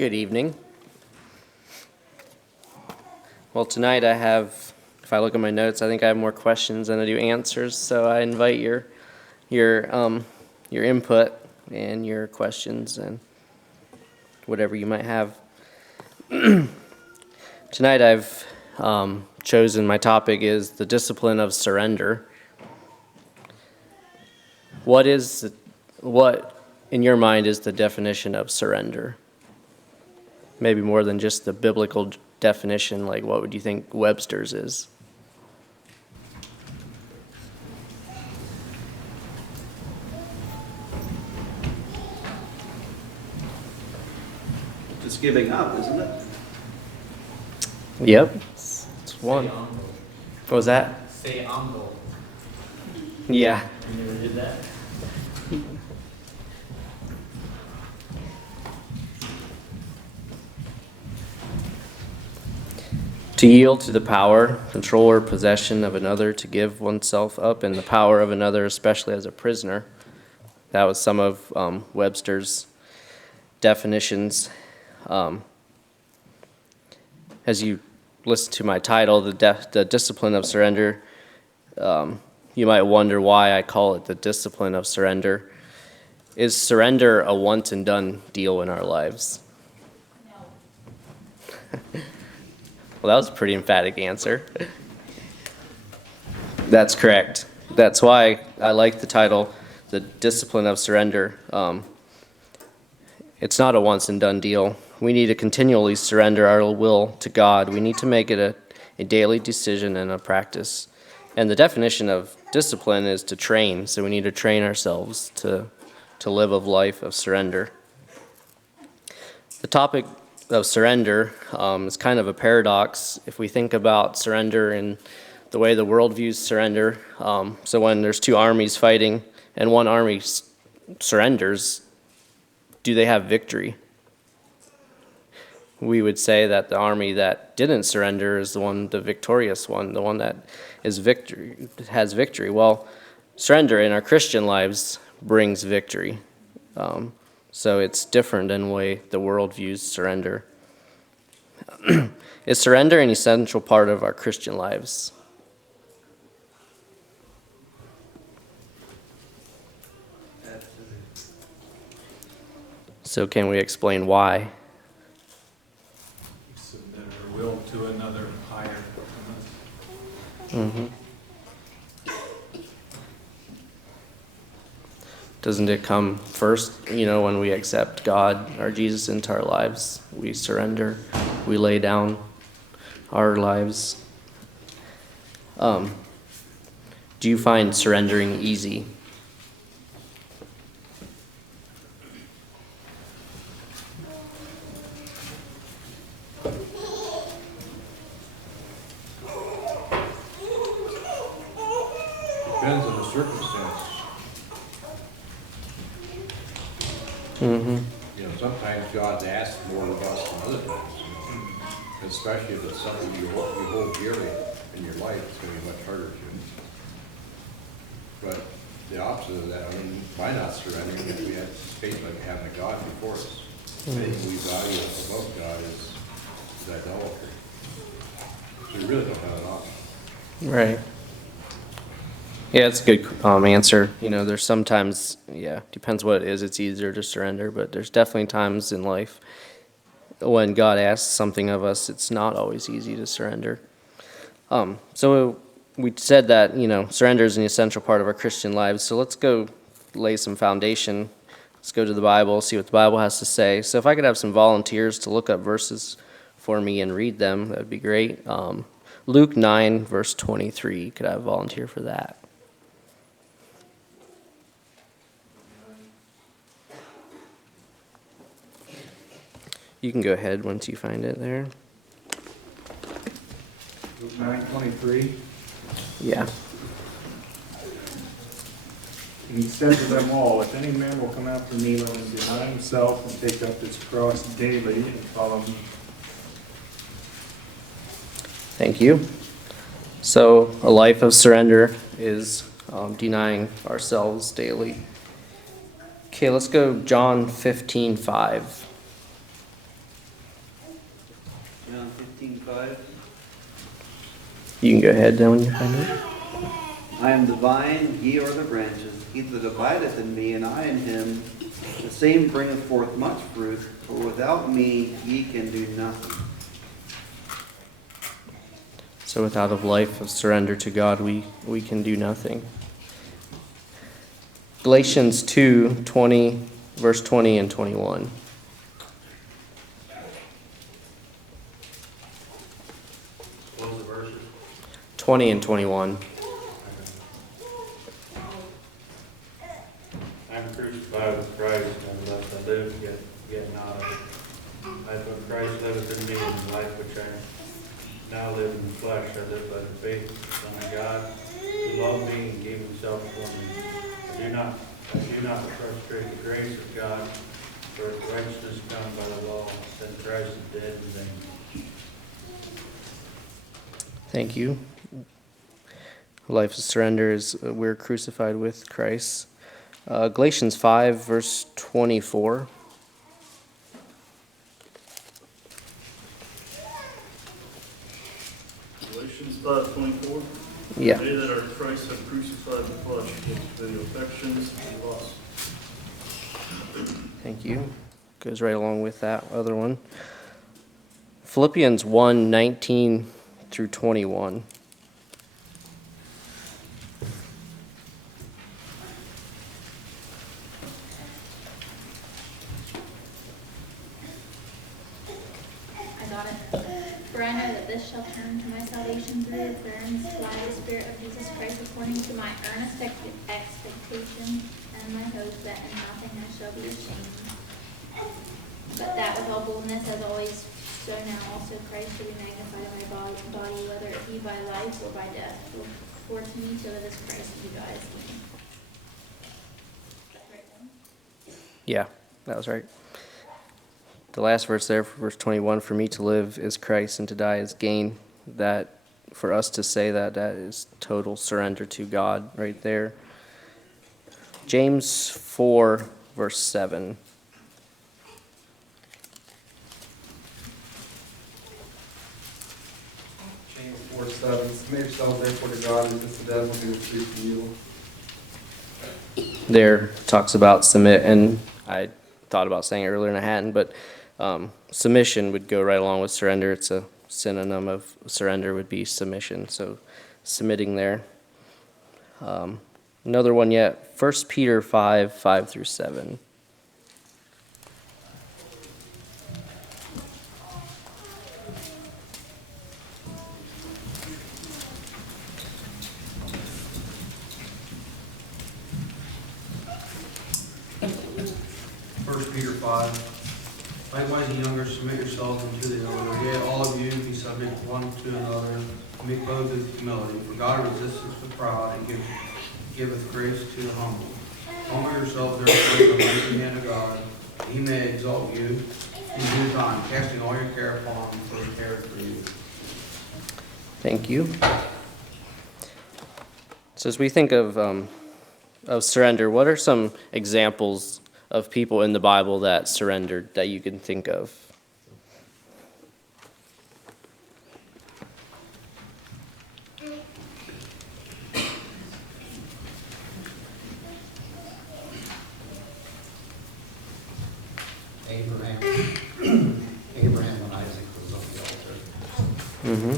Good evening. Well, tonight I have, if I look at my notes, I think I have more questions than I do answers. So I invite your input and your questions and whatever you might have. Tonight I've chosen, my topic is the discipline of surrender. What in your mind is the definition of surrender? Maybe more than just the biblical definition, like what would you think Webster's is? Just giving up, isn't it? Yep, it's one. What was that? Say humble. Yeah. You never did that? To yield to the power, control, or possession of another, to give oneself up in the power of another, especially as a prisoner. That was some of Webster's definitions. As you listen to my title, the discipline of surrender, you might wonder why I call it the discipline of surrender. Is surrender a once and done deal in our lives? No. Well, that was a pretty emphatic answer. That's correct. That's why I like the title, The Discipline of Surrender. It's not a once and done deal. We need to continually surrender our will to God. We need to make it a daily decision and a practice. And the definition of discipline is to train. So we need to train ourselves to live a life of surrender. The topic of surrender is kind of a paradox if we think about surrender in the way the world views surrender. So when there's two armies fighting and one army surrenders, do they have victory? We would say that the army that didn't surrender is the victorious one, the one that has victory. Well, surrender in our Christian lives brings victory. So it's different than the way the world views surrender. Is surrender an essential part of our Christian lives? So can we explain why? Submit our will to another higher than us. Mm-hmm. Doesn't it come first, when we accept God or Jesus into our lives? We surrender, we lay down our lives. Do you find surrendering easy? Depends on the circumstance. Mm-hmm. Sometimes God asks more of us than other times. Especially if it's something you hold dearly in your life, it's going to be much harder to. But the opposite of that, by not surrendering, if we had faith like having a God before us, anything we value above God is idolatry. So we really don't have an option. Right. Yeah, it's a good answer. There's sometimes, depends what it is, it's easier to surrender, but there's definitely times in life when God asks something of us, it's not always easy to surrender. So we said that, surrender is an essential part of our Christian lives. So let's go lay some foundation. Let's go to the Bible, see what the Bible has to say. So if I could have some volunteers to look up verses for me and read them, that would be great. Luke 9, verse 23. Could I have a volunteer for that? You can go ahead once you find it there. Luke 9:23. Yeah. And he said to them all, if any man will come after me, let him deny himself and take up his cross daily and follow me. Thank you. So a life of surrender is denying ourselves daily. Okay, let's go John 15:5. crucified. You can go ahead then when you find it. I am the vine, ye are the branches. He that abideth in me, and I in him, the same bringeth forth much fruit, for without me ye can do nothing. So without a life of surrender to God, we can do nothing. Galatians 2:20, verse 20 and 21. What was the verses? 20 and 21. I'm crucified with Christ, and thus I live, yet not I. But Christ liveth in me, and the life which I now live in the flesh, I live by the faith of the Son of God, who loved me and gave himself for me. I do not frustrate the grace of God, for if righteousness come by the law, then Christ is dead in vain. Thank you. Life of surrender is we're crucified with Christ. Galatians 5, verse 24. Galatians 5:24. Yeah. They that are Christ have crucified the flesh with the affections and lusts. Thank you. Goes right along with that other one. Philippians 1:19 through 21. I got it. For I know that this shall turn to my salvation through the terms by the Spirit of Jesus Christ, according to my earnest expectation and my hope that in nothing I shall be ashamed. But that with all boldness, as always, so now also Christ shall be magnified in my body, whether it be by life or by death. For to me to live is Christ, and to die is gain. Right then? Yeah, that was right. The last verse there, verse 21, for me to live is Christ and to die is gain. That, for us to say that, that is total surrender to God right there. James 4, verse 7. James 4:7. Submit yourselves therefore to God, resist the devil, he will flee from you. There talks about submit, and I thought about saying it earlier and I hadn't, but submission would go right along with surrender. It's a synonym of surrender would be submission, so submitting there. Another one yet, 1 Peter 5, 5 through 7. First Peter 5. Likewise, ye younger, submit yourselves unto the elder. Yea, all of you be subject one to another, make both with humility. For God resisteth the proud, and giveth grace to the humble. Humble yourselves therefore in the mighty hand of God, that he may exalt you in due time, casting all your care upon him, for he careth for you. Thank you. So as we think of surrender, what are some examples of people in the Bible that surrendered that you can think of? Abraham and Isaac was on the altar. Mm-hmm.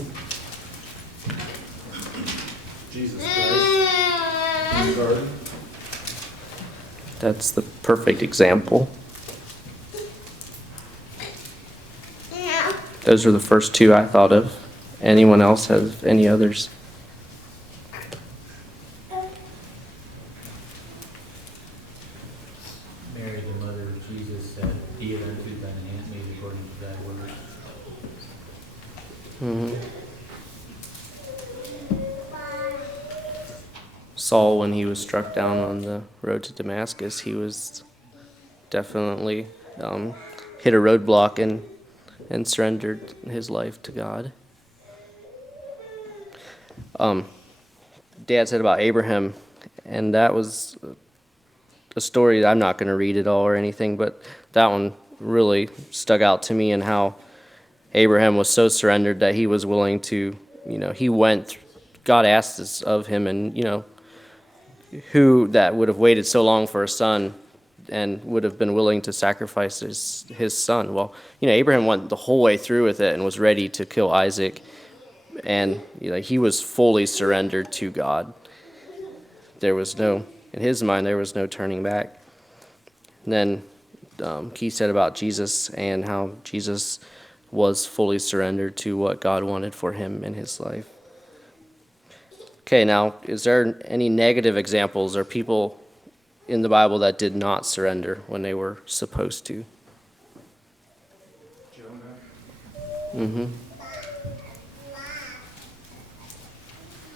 Jesus Christ in the garden. That's the perfect example. Those are the first two I thought of. Anyone else have any others? Mary, the mother of Jesus, said, "Be it unto thine handmaid according to thy word." Mm-hmm. Saul, when he was struck down on the road to Damascus, he was definitely hit a roadblock and surrendered his life to God. Dad said about Abraham, and that was a story. I'm not going to read it all or anything, but that one really stuck out to me, and how Abraham was so surrendered that he was willing to, God asked this of him, and, who that would have waited so long for a son and would have been willing to sacrifice his son. Well, Abraham went the whole way through with it and was ready to kill Isaac, and he was fully surrendered to God. In his mind, there was no turning back. And then Keith said about Jesus and how Jesus was fully surrendered to what God wanted for him in his life. Okay, now, is there any negative examples or people in the Bible that did not surrender when they were supposed to? Jonah.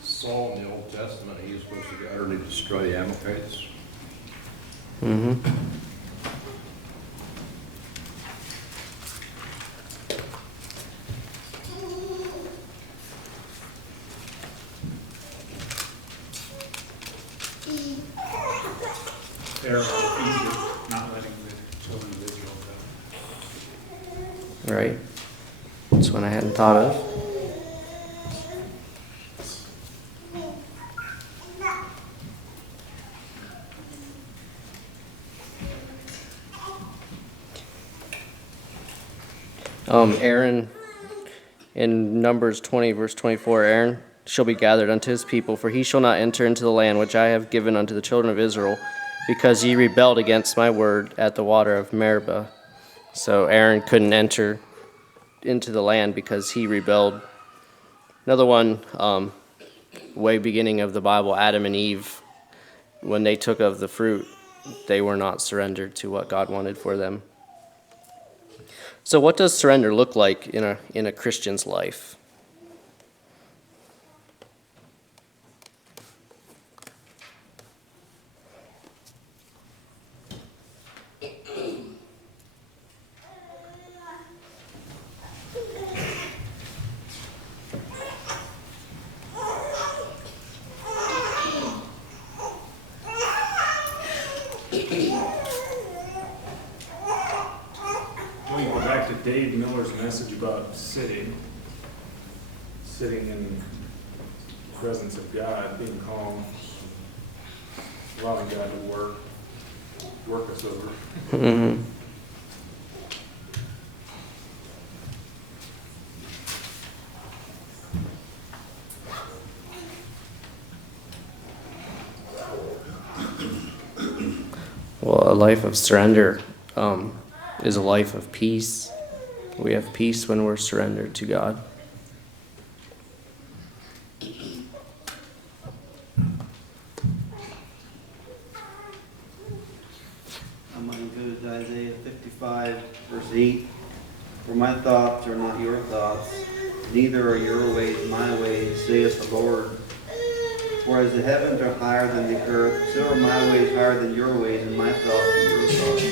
Saul in the Old Testament, he was supposed to utterly destroy the Amalekites. Pharaoh of Egypt, not letting the children of Israel go. Right. That's one I hadn't thought of. Aaron, in Numbers 20, verse 24, Aaron shall be gathered unto his people, for he shall not enter into the land which I have given unto the children of Israel, because ye rebelled against my word at the water of Meribah. So Aaron couldn't enter into the land because he rebelled. Another one, way beginning of the Bible, Adam and Eve, when they took of the fruit, they were not surrendered to what God wanted for them. So what does surrender look like in a Christian's life? When you go back to Dave Miller's message about sitting in the presence of God, being calm, allowing God to work us over. Mm-hmm. Well, a life of surrender is a life of peace. We have peace when we're surrendered to God. I'm going to go to Isaiah 55, verse 8. For my thoughts are not your thoughts, neither are your ways my ways, saith the Lord. For as the heavens are higher than the earth, so are my ways higher than your ways, and my thoughts than your thoughts.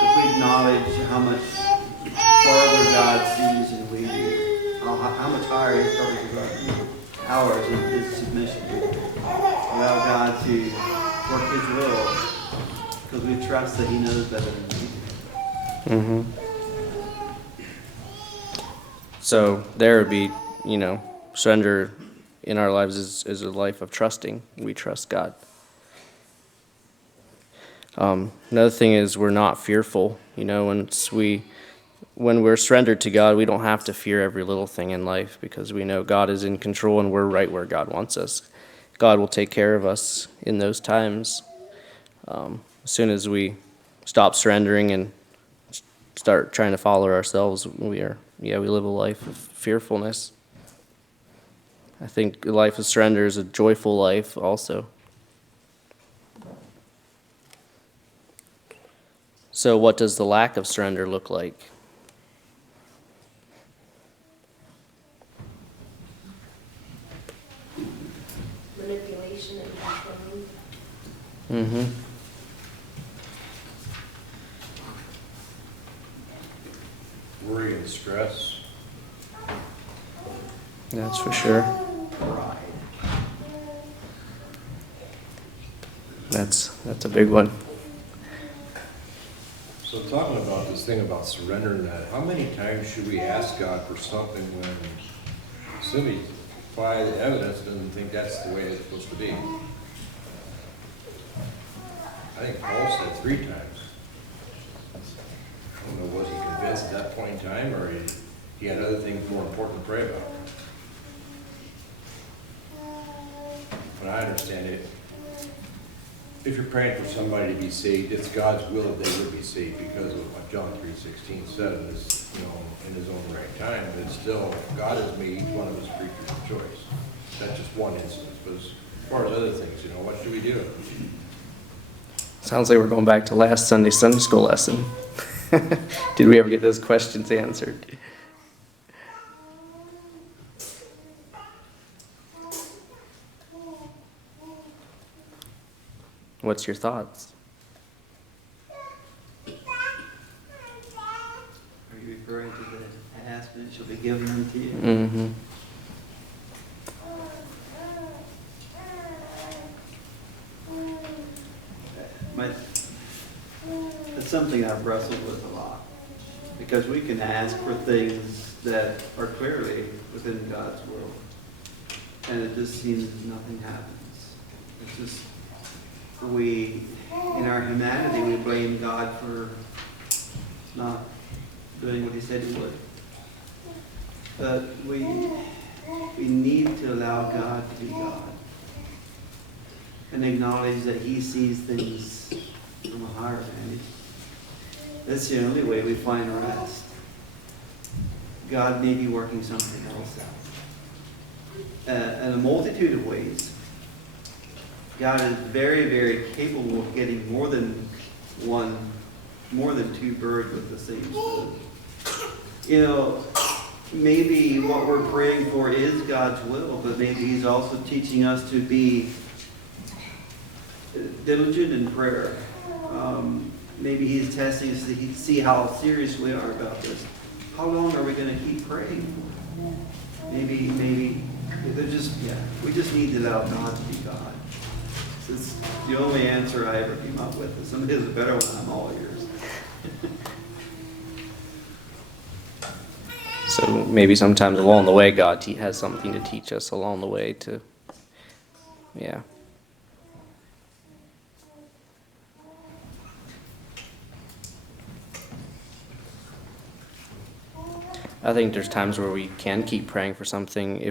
If we acknowledge how much farther God sees than we do, how much higher His purposes are, ours in His submission. Allow God to work His will, because we trust that He knows better than we do. Mm-hmm. So there would be, surrender in our lives is a life of trusting. We trust God. Another thing is we're not fearful. When we're surrendered to God, we don't have to fear every little thing in life because we know God is in control and we're right where God wants us. God will take care of us in those times. As soon as we stop surrendering and start trying to follow ourselves, we live a life of fearfulness. I think a life of surrender is a joyful life also. So what does the lack of surrender look like? Manipulation and control. Mm-hmm. Worry and stress. That's for sure. That's a big one. So talking about this thing about surrendering that, how many times should we ask God for something when somebody, by the evidence, doesn't think that's the way it's supposed to be? I think Paul said 3 times. I don't know, was he convinced at that point in time, or he had other things more important to pray about? But I understand it. If you're praying for somebody to be saved, it's God's will that they would be saved because of what John 3:16 said, is, in his own right time. But still, God has made each one of us creatures of choice. That's just one instance. But as far as other things, what should we do? Sounds like we're going back to last Sunday's Sunday school lesson. Did we ever get those questions answered? What's your thoughts? Are you referring to the ask and it shall be given unto you? Mm-hmm. It's something I've wrestled with a lot, because we can ask for things that are clearly within God's will, and it just seems nothing happens. It's just, in our humanity, we blame God for not doing what he said he would. But we need to allow God to be God and acknowledge that he sees things from a higher vantage. That's the only way we find rest. God may be working something else out. In a multitude of ways. God is very, very capable of getting more than 2 birds with the same stone. Maybe what we're praying for is God's will, but maybe he's also teaching us to be diligent in prayer. Maybe he's testing us to see how serious we are about this. How long are we going to keep praying for? Maybe we just need to allow God to be God. It's the only answer I ever came up with. If somebody has a better one, I'm all ears. So maybe sometimes along the way, God has something to teach us along the way to, yeah. I think there's times where we can keep praying for something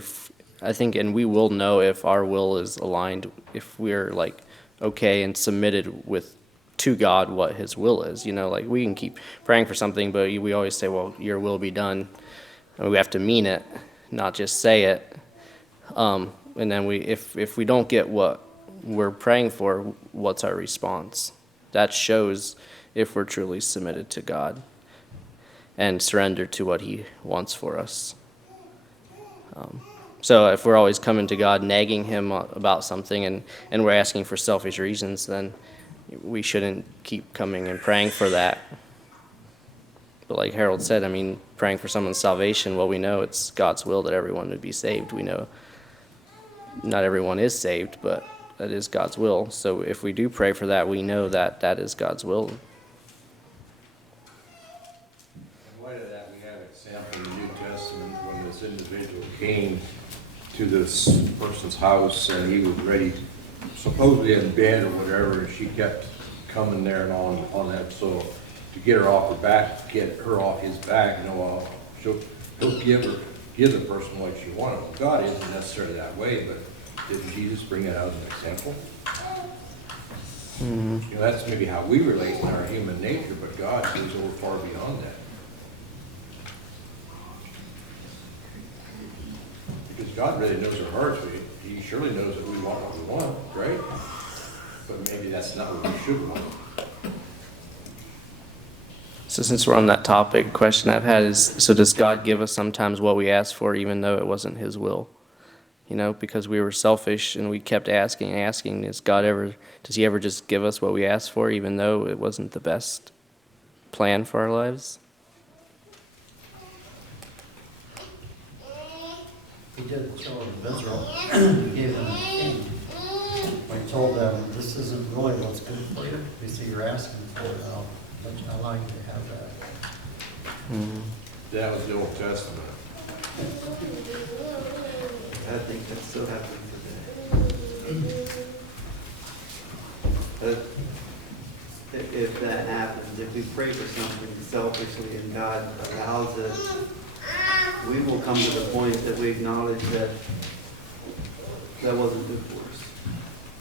and we will know if our will is aligned, if we're okay and submitted to God what his will is. We can keep praying for something, but we always say, well, your will be done. And we have to mean it, not just say it. And then if we don't get what we're praying for, what's our response? That shows if we're truly submitted to God and surrender to what he wants for us. So if we're always coming to God, nagging him about something, and we're asking for selfish reasons, then we shouldn't keep coming and praying for that. But like Harold said, praying for someone's salvation, well, we know it's God's will that everyone would be saved. We know not everyone is saved, but that is God's will. So if we do pray for that, we know that that is God's will. In light of that, we have an example in the New Testament when this individual came to this person's house and he was ready, supposedly in bed or whatever, and she kept coming there and on that. So to get her off her back, get her off his back, he'll give the person what she wanted. Well, God isn't necessarily that way, but didn't Jesus bring it out as an example? Mm-hmm. That's maybe how we relate in our human nature, but God goes over far beyond that. Because God really knows our hearts. He surely knows that we want what we want, right? But maybe that's not what we should want. So since we're on that topic, a question I've had is, so does God give us sometimes what we ask for even though it wasn't his will? Because we were selfish and we kept asking, does he ever just give us what we asked for even though it wasn't the best plan for our lives? He did the children of Israel. He gave them a king. When he told them, this isn't really what's good for you. You see, you're asking for it now. Which I like to have that. Mhm. That was the Old Testament. I think that's so happening today. But if that happens, if we pray for something selfishly and God allows it, we will come to the point that we acknowledge that that wasn't good for us.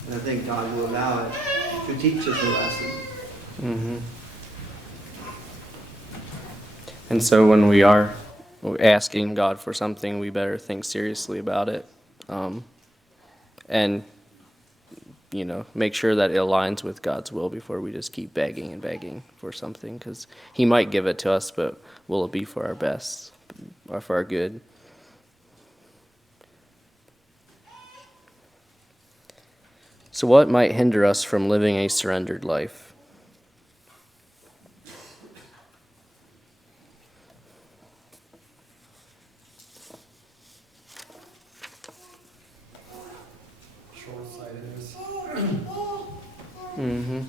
And I think God will allow it to teach us a lesson. Mhm. And so when we are asking God for something, we better think seriously about it. And, make sure that it aligns with God's will before we just keep begging and begging for something. Because He might give it to us, but will it be for our best or for our good? So what might hinder us from living a surrendered life? Short-sightedness. Mm-hmm.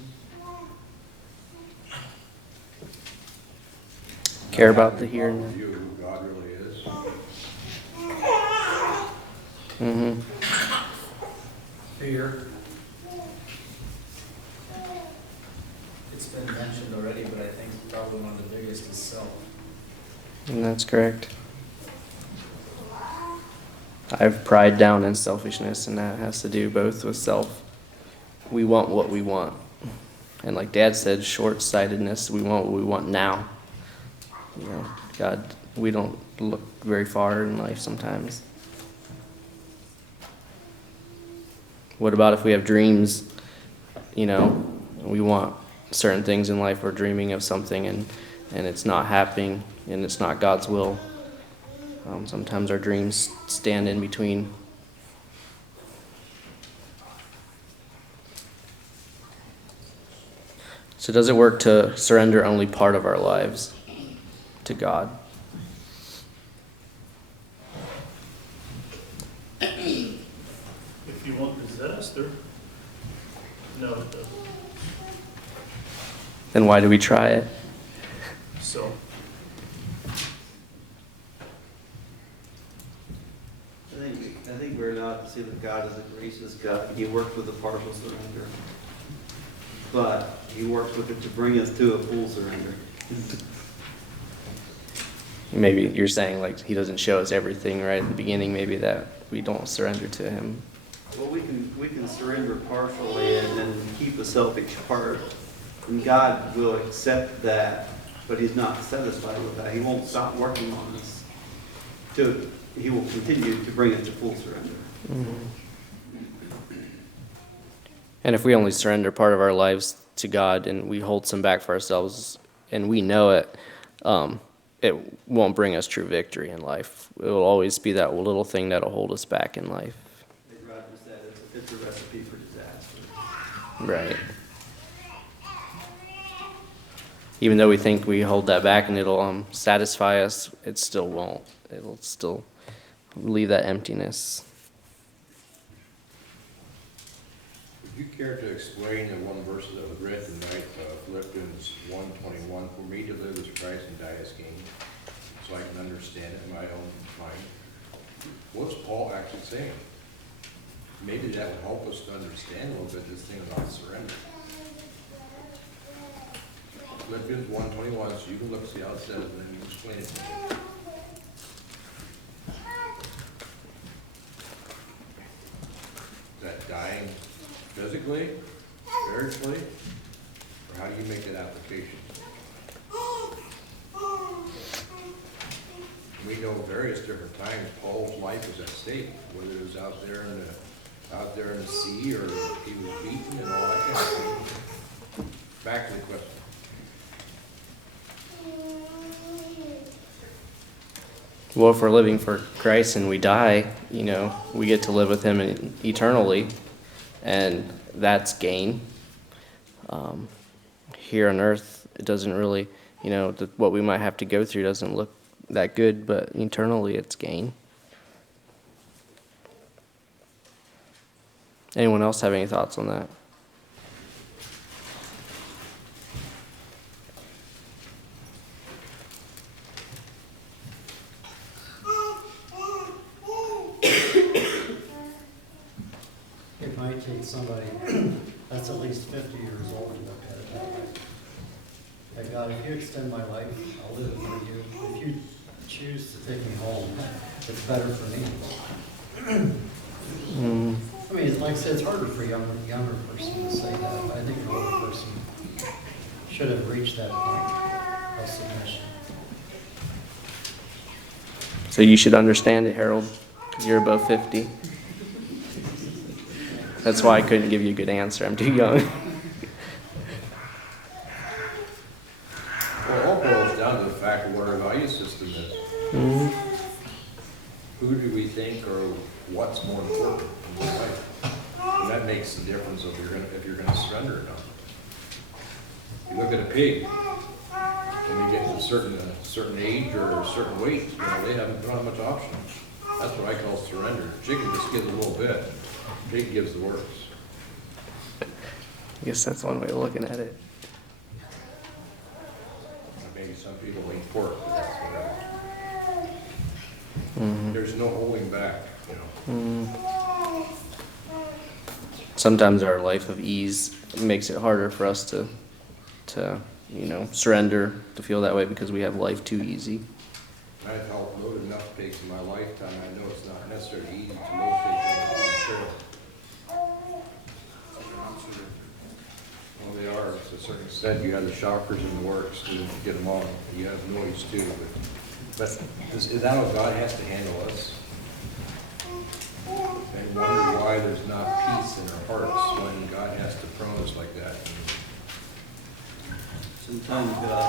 Care about the here and now. View of who God really is. Mm-hmm. Fear. It's been mentioned already, but I think probably one of the biggest is self. And that's correct. I have pride down and selfishness, and that has to do both with self. We want what we want. And like Dad said, short-sightedness, we want what we want now. God, we don't look very far in life sometimes. What about if we have dreams, we want certain things in life, we're dreaming of something and it's not happening and it's not God's will. Sometimes our dreams stand in between. So does it work to surrender only part of our lives to God? If you want disaster, no, it doesn't. Then why do we try it? So, I think we're allowed to see that God is a gracious God. He works with a partial surrender. But He works with it to bring us to a full surrender. Maybe you're saying like He doesn't show us everything right at the beginning, maybe that we don't surrender to Him. Well, we can surrender partially and then keep a selfish part. And God will accept that, but He's not satisfied with that. He won't stop working on us. He will continue to bring us to full surrender. Mm-hmm. And if we only surrender part of our lives to God and we hold some back for ourselves and we know it, it won't bring us true victory in life. It will always be that little thing that'll hold us back in life. Roger said it's a recipe for disaster. Right. Even though we think we hold that back and it'll satisfy us, it still won't. It'll still leave that emptiness. Would you care to explain the one verse that was read tonight, Philippians 1:21, for me to live as Christ and die as gain, so I can understand it in my own mind? What's Paul actually saying? Maybe that would help us to understand a little bit this thing about surrender. Philippians 1:21, so you can look, see how it says, and then you explain it to me. Is that dying physically, spiritually, or how do you make that application? We know various different times Paul's life was at stake, whether it was out there in the sea, or he was beaten and all that kind of thing. Back to the question. Well, if we're living for Christ and we die, we get to live with Him eternally, and that's gain. Here on earth, it doesn't really, what we might have to go through doesn't look that good, but eternally it's gain. Anyone else have any thoughts on that? somebody that's at least 50 years old and look at it that way. That God, if you extend my life, I'll live it for you. If you choose to take me home, it's better for me. I mean, like I said, it's harder for a younger person to say that, but I think an older person should have reached that point of submission. So you should understand it, Harold, because you're above 50. That's why I couldn't give you a good answer. I'm too young. Well, it all boils down to the fact of what our value system is. Who do we think or what's more important in your life? And that makes the difference if you're gonna surrender or not. You look at a pig, when you get to a certain age or a certain weight, they don't have much option. That's what I call surrender. Chicken just gives a little bit. Pig gives the works. I guess that's one way of looking at it. Maybe some people eat pork, but that's whatever. There's no holding back, Sometimes our life of ease makes it harder for us to surrender, to feel that way because we have life too easy. I've helped load enough pigs in my lifetime. I know it's not necessarily easy to load pigs on a long trail. Well, they are. To a certain extent, you have the shockers in the works to get them on. You have noise too. But is that how God has to handle us? And wonder why there's not peace in our hearts when God has to prone us like that. Sometimes God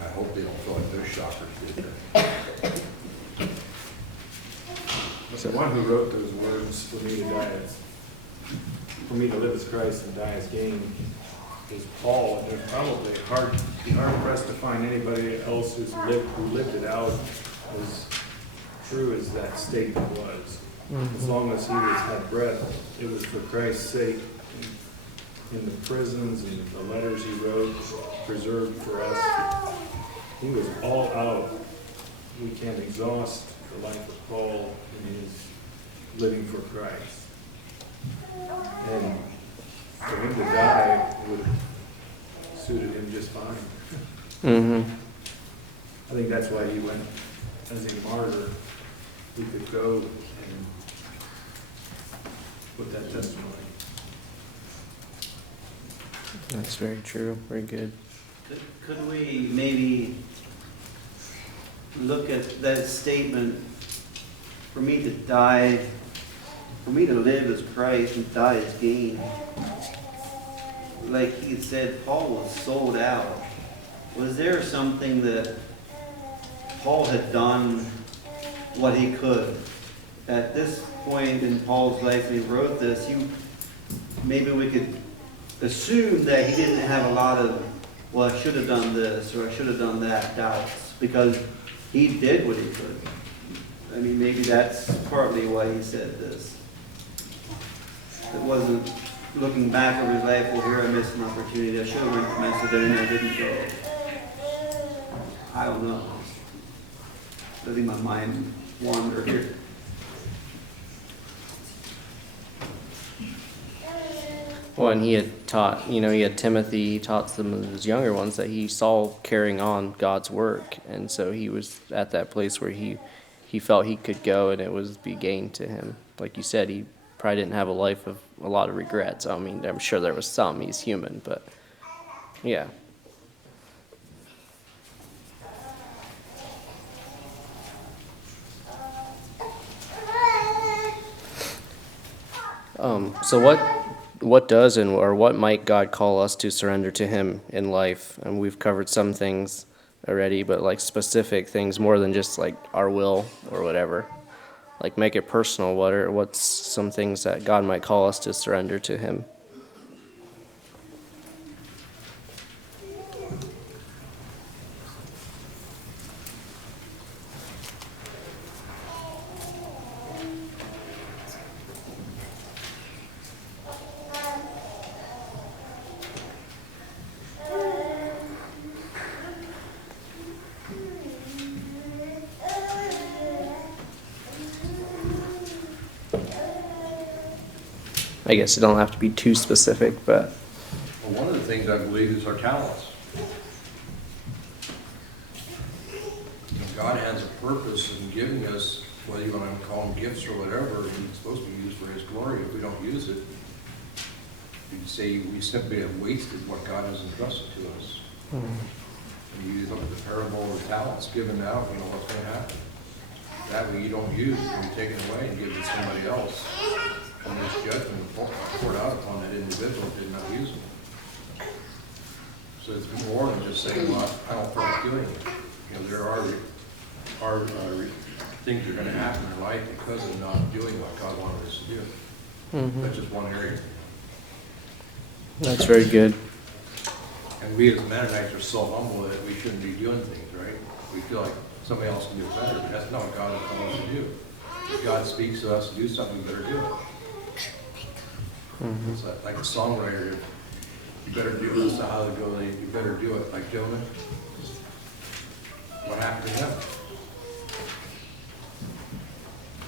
I hope they don't feel like those shockers did that. The one who wrote those words, for me to live as Christ and die as gain, is Paul. And it's probably be hard pressed to find anybody else who lived it out as true as that statement was. As long as he had breath, it was for Christ's sake. In the prisons and the letters he wrote, preserved for us, he was all out. We can't exhaust the life of Paul in his living for Christ. And for him to die would have suited him just fine. I think that's why he went as a martyr. He could go and put that testimony. That's very true. Very good. Could we maybe look at that statement, for me to live as Christ and die as gain? Like he said, Paul was sold out. Was there something that Paul had done what he could? At this point in Paul's life when he wrote this, maybe we could assume that he didn't have a lot of, well, I should have done this or I should have done that doubts, because he did what he could. I mean, maybe that's partly why he said this. It wasn't looking back over his life, well, here I missed an opportunity. I should have went to Macedonia, I didn't go. I don't know. Letting my mind wander here. Well, and he had taught, he had Timothy, he taught some of his younger ones that he saw carrying on God's work. And so he was at that place where he felt he could go and it was be gain to him. Like you said, he probably didn't have a life of a lot of regrets. I mean, I'm sure there was some, he's human, but yeah. So what does or what might God call us to surrender to Him in life? And we've covered some things already, but like specific things more than just like our will or whatever. Like make it personal. What's some things that God might call us to surrender to Him? I guess it don't have to be too specific, but Well, one of the things I believe is our talents. God has a purpose in giving us, whether you want to call them gifts or whatever, and it's supposed to be used for his glory. If we don't use it, you can say we simply have wasted what God has entrusted to us. When you look at the parable of the talents given out, you know what's going to happen. That way you don't use it, you take it away and give it to somebody else. And there's judgment poured out upon that individual who did not use it. So it's more than just saying, well, I don't feel like doing it. You know, there are things that are going to happen in life because of not doing what God wanted us to do. That's just one area. that's very good. And we as Mennonites are so humble that we shouldn't be doing things, right? We feel like somebody else can do it better, but that's not what God has told us to do. If God speaks to us to do something, we better do it. It's like a songwriter, you better do it, that's not how they go, you better do it, like Jonah. What happened to him?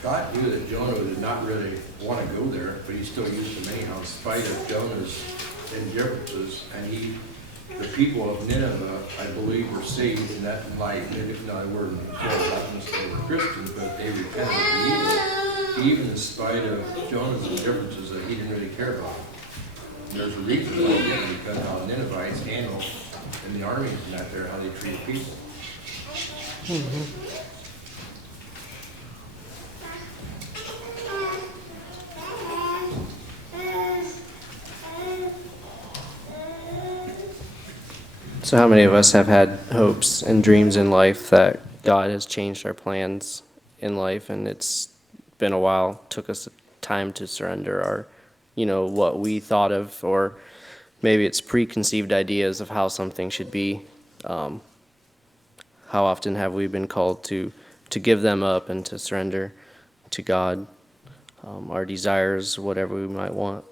God knew that Jonah did not really want to go there, but he still used him anyhow, in spite of Jonah's indifferences. And the people of Nineveh, I believe, were saved in that light. Maybe not a word they were Christians, but they repented of evil, even in spite of Jonah's indifferences that he didn't really care about. And there's a reason why he didn't, because how the Ninevites handled, and the armies and that there, how they treated people. So how many of us have had hopes and dreams in life that God has changed our plans in life, and it's been a while, took us time to surrender our, what we thought of, or maybe it's preconceived ideas of how something should be. How often have we been called to give them up and to surrender to God, our desires, whatever we might want?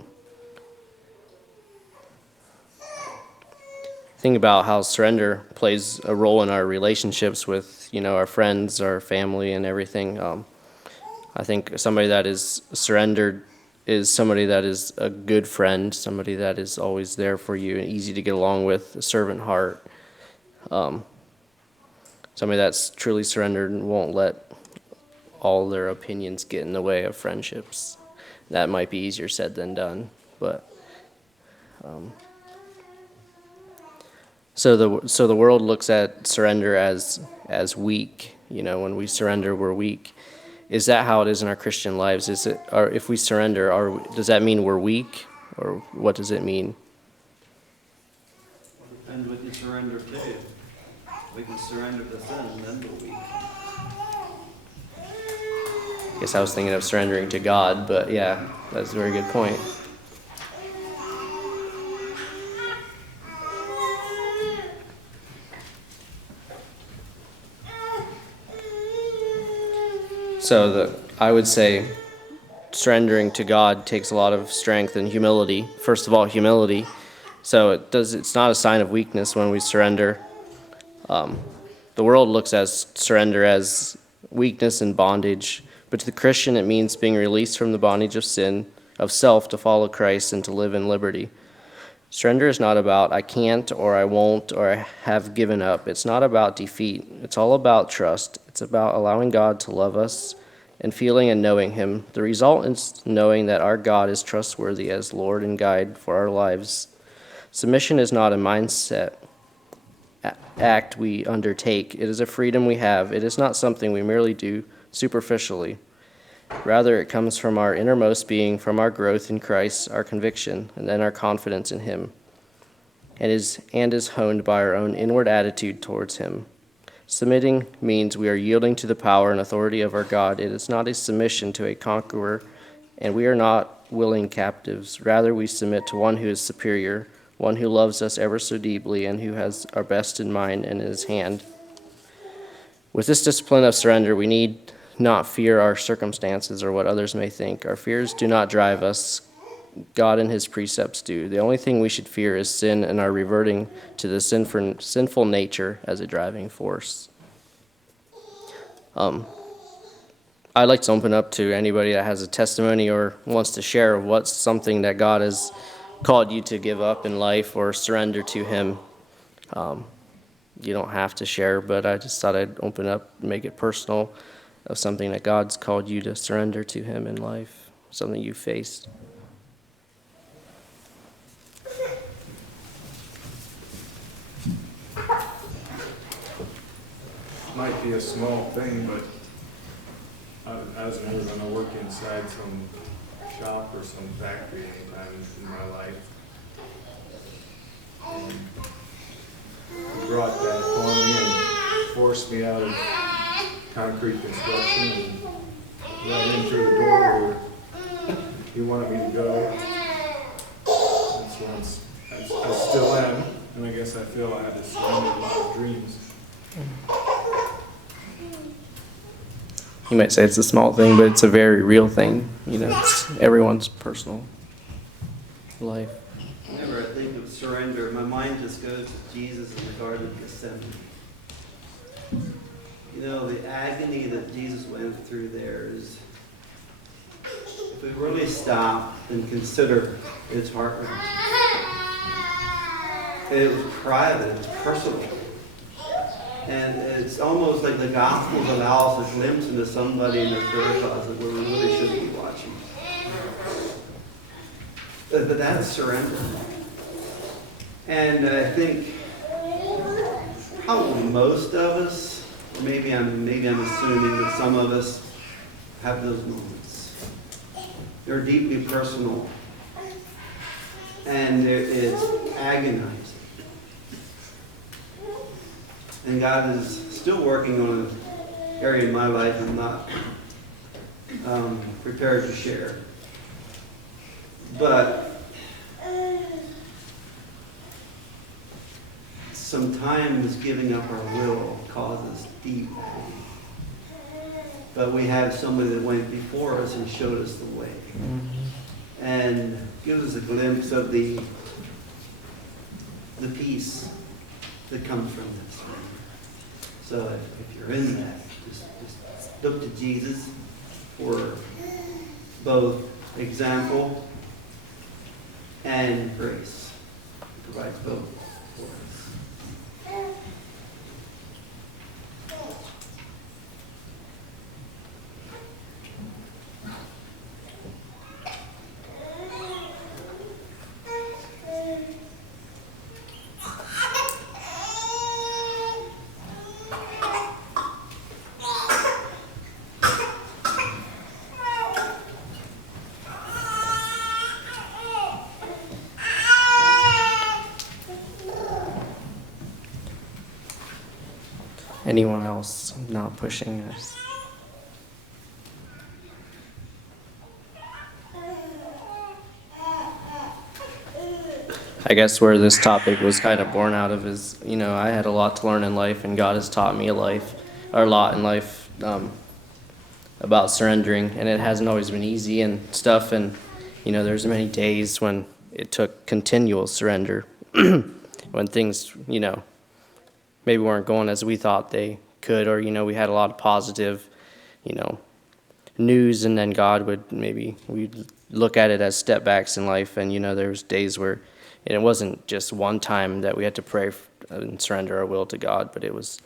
Think about how surrender plays a role in our relationships with, our friends, our family, and everything. I think somebody that is surrendered is somebody that is a good friend, somebody that is always there for you and easy to get along with, a servant heart. Somebody that's truly surrendered and won't let all their opinions get in the way of friendships. That might be easier said than done, but so the world looks at surrender as weak. When we surrender, we're weak. Is that how it is in our Christian lives? Is it, or if we surrender, does that mean we're weak, or what does it mean? Depends what you surrender to. We can surrender to sin and then we're weak. I guess I was thinking of surrendering to God, but yeah, that's a very good point. So I would say surrendering to God takes a lot of strength and humility. First of all, humility. So it's not a sign of weakness when we surrender. The world looks at surrender as weakness and bondage, but to the Christian it means being released from the bondage of sin, of self, to follow Christ and to live in liberty. Surrender is not about I can't or I won't or I have given up. It's not about defeat. It's all about trust. It's about allowing God to love us and feeling and knowing Him. The result is knowing that our God is trustworthy as Lord and guide for our lives. Submission is not a mindset act we undertake. It is a freedom we have. It is not something we merely do superficially. Rather, it comes from our innermost being, from our growth in Christ, our conviction, and then our confidence in Him, and is honed by our own inward attitude towards Him. Submitting means we are yielding to the power and authority of our God. It is not a submission to a conqueror, and we are not willing captives. Rather, we submit to one who is superior, one who loves us ever so deeply, and who has our best in mind and in His hand. With this discipline of surrender, we need not fear our circumstances or what others may think. Our fears do not drive us. God and His precepts do. The only thing we should fear is sin and our reverting to the sinful nature as a driving force. I'd like to open up to anybody that has a testimony or wants to share what's something that God has called you to give up in life or surrender to Him. You don't have to share, but I just thought I'd open up, make it personal, of something that God's called you to surrender to Him in life, something you faced. Might be a small thing, but I was never gonna work inside some shop or some factory anytime in my life. And he brought that upon me and forced me out of concrete construction and right in through the door where he wanted me to go. That's where I still am, and I guess I feel I had to surrender a lot of dreams. You might say it's a small thing, but it's a very real thing. You know, it's everyone's personal life. Whenever I think of surrender, my mind just goes to Jesus in the Garden of Gethsemane. You know, the agony that Jesus went through there is, if we really stop and consider, it's heart-wrenching. It was private, it was personal. And it's almost like the Gospels allow us a glimpse into somebody in their prayer closet where we really shouldn't be watching. But that is surrender. And I think probably most of us, or maybe I'm assuming that some of us have those moments. They're deeply personal. And it's agonizing. And God is still working on an area in my life I'm not prepared to share. But sometimes giving up our will causes deep pain. But we have somebody that went before us and showed us the way. And gives us a glimpse of the peace that comes from this. So if you're in that, just look to Jesus for both example and grace. He provides both for us. Anyone else not pushing us? I guess where this topic was kind of born out of is, you know, I had a lot to learn in life, and God has taught me a lot in life about surrendering, and it hasn't always been easy and stuff, and, you know, there's many days when it took continual surrender, when things, you know, maybe weren't going as we thought they could, or, you know, we had a lot of positive, you know, news, and then God would we'd look at it as step backs in life, and, you know, there was days where, and it wasn't just one time that we had to pray and surrender our will to God, but it was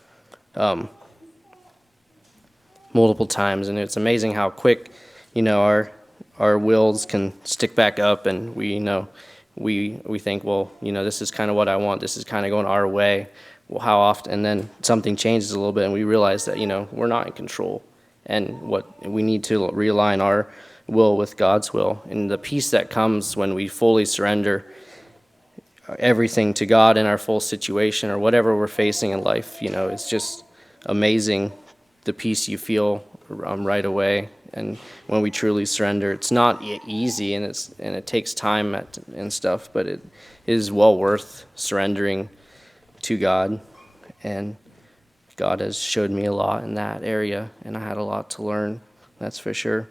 multiple times, and it's amazing how quick, you know, our wills can stick back up, and we think, well, you know, this is kind of what I want, this is kind of going our way. Well, how often, and then something changes a little bit, and we realize that, you know, we're not in control, and what we need to realign our will with God's will, and the peace that comes when we fully surrender everything to God in our full situation or whatever we're facing in life. You know, it's just amazing the peace you feel right away. And when we truly surrender, it's not easy, and it takes time and stuff, but it is well worth surrendering to God. And God has showed me a lot in that area, and I had a lot to learn, that's for sure.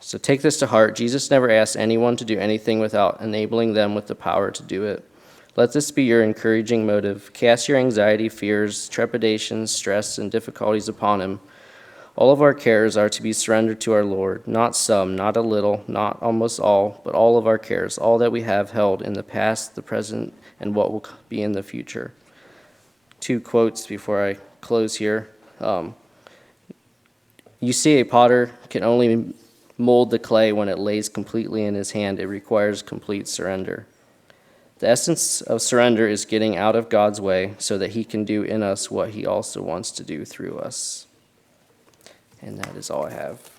So take this to heart. Jesus never asked anyone to do anything without enabling them with the power to do it. Let this be your encouraging motive. Cast your anxiety, fears, trepidations, stress, and difficulties upon him. All of our cares are to be surrendered to our Lord, not some, not a little, not almost all, but all of our cares, all that we have held in the past, the present, and what will be in the future. 2 quotes before I close here. You see, a potter can only mold the clay when it lays completely in his hand. It requires complete surrender. The essence of surrender is getting out of God's way so that he can do in us what he also wants to do through us. And that is all I have.